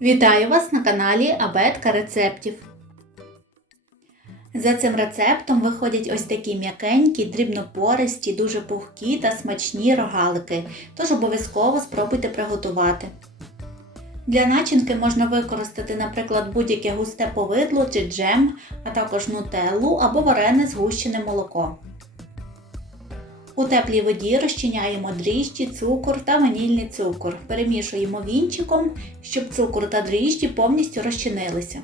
Вітаю вас на каналі Абетка рецептів. За цим рецептом виходять ось такі м'якенькі, дрібнопористі, дуже пухкі та смачні рогалики, тож обов'язково спробуйте приготувати. Для начинки можна використати, наприклад, будь-яке густе повидло чи джем, а також нутеллу або варене згущене молоко. У теплій воді розчиняємо дріжджі, цукор та ванільний цукор. Перемішуємо вінчиком, щоб цукор та дріжджі повністю розчинилися.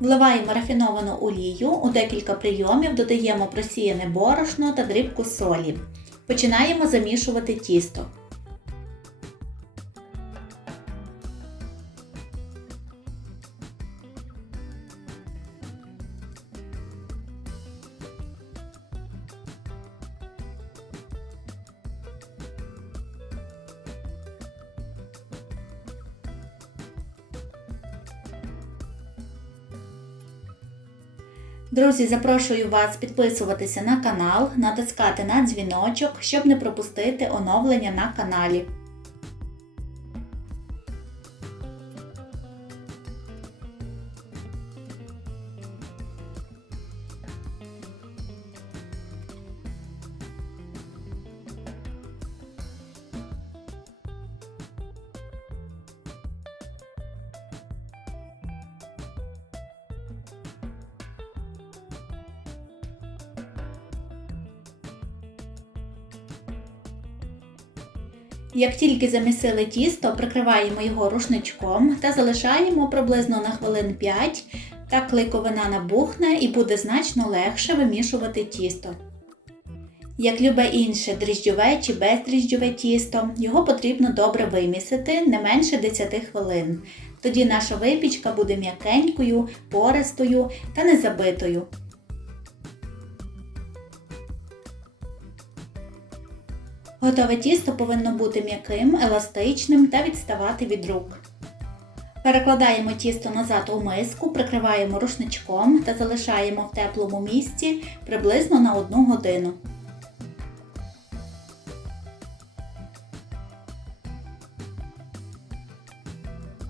Вливаємо рафіновану олію, у декілька прийомів додаємо просіяне борошно та дрібку солі. Починаємо замішувати тісто. Друзі, запрошую вас підписуватися на канал, натискати на дзвіночок, щоб не пропустити оновлення на каналі. Як тільки замісили тісто, прикриваємо його рушничком та залишаємо приблизно на хвилин 5, так клейковина набухне і буде значно легше вимішувати тісто. Як любе інше дріжджове чи бездріжджове тісто, його потрібно добре вимісити не менше 10 хвилин. Тоді наша випічка буде м'якенькою, пористою та незабитою. Готове тісто повинно бути м'яким, еластичним та відставати від рук. Перекладаємо тісто назад у миску, прикриваємо рушничком та залишаємо в теплому місці приблизно на 1 годину.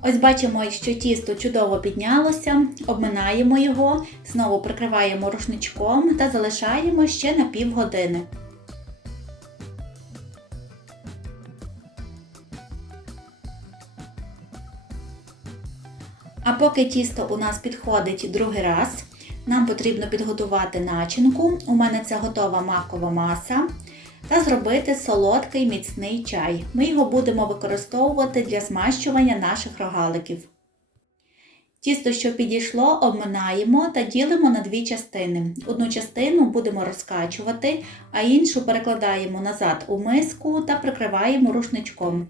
Ось бачимо, що тісто чудово піднялося, обминаємо його, знову прикриваємо рушничком та залишаємо ще на півгодини. А поки тісто у нас підходить другий раз, нам потрібно підготувати начинку. У мене це готова макова маса. Та зробити солодкий міцний чай. Ми його будемо використовувати для змащування наших рогаликів. Тісто, що підійшло, обминаємо та ділимо на дві частини. Одну частину будемо розкачувати, а іншу перекладаємо назад у миску та прикриваємо рушничком.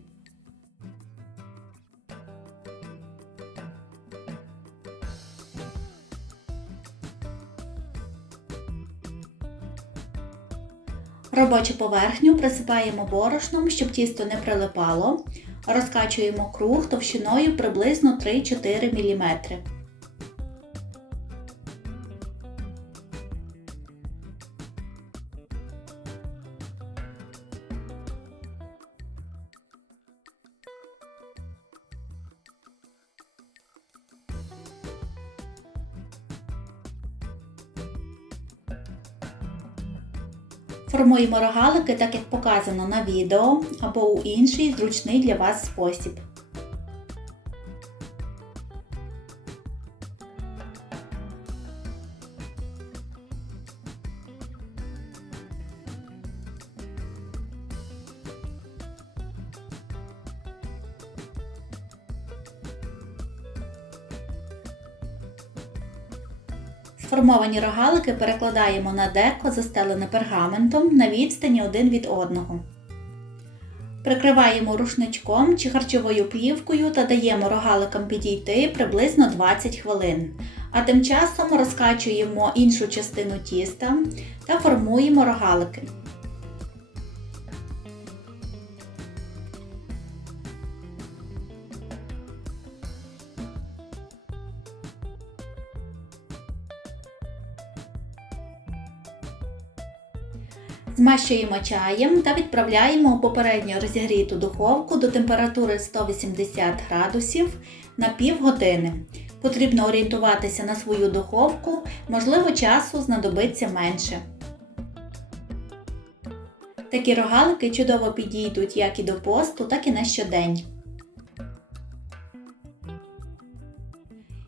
Робочу поверхню присипаємо борошном, щоб тісто не прилипало. Розкачуємо круг товщиною приблизно 3-4 мм. Формуємо рогалики, так як показано на відео, або у інший зручний для вас спосіб. Сформовані рогалики перекладаємо на деко, застелене пергаментом на відстані один від одного. Прикриваємо рушничком чи харчовою плівкою та даємо рогаликам підійти приблизно 20 хвилин. А тим часом розкачуємо іншу частину тіста та формуємо рогалики. Змащуємо чаєм та відправляємо у попередньо розігріту духовку до температури 180 градусів на півгодини. Потрібно орієнтуватися на свою духовку, можливо, часу знадобиться менше. Такі рогалики чудово підійдуть як і до посту, так і на щодень.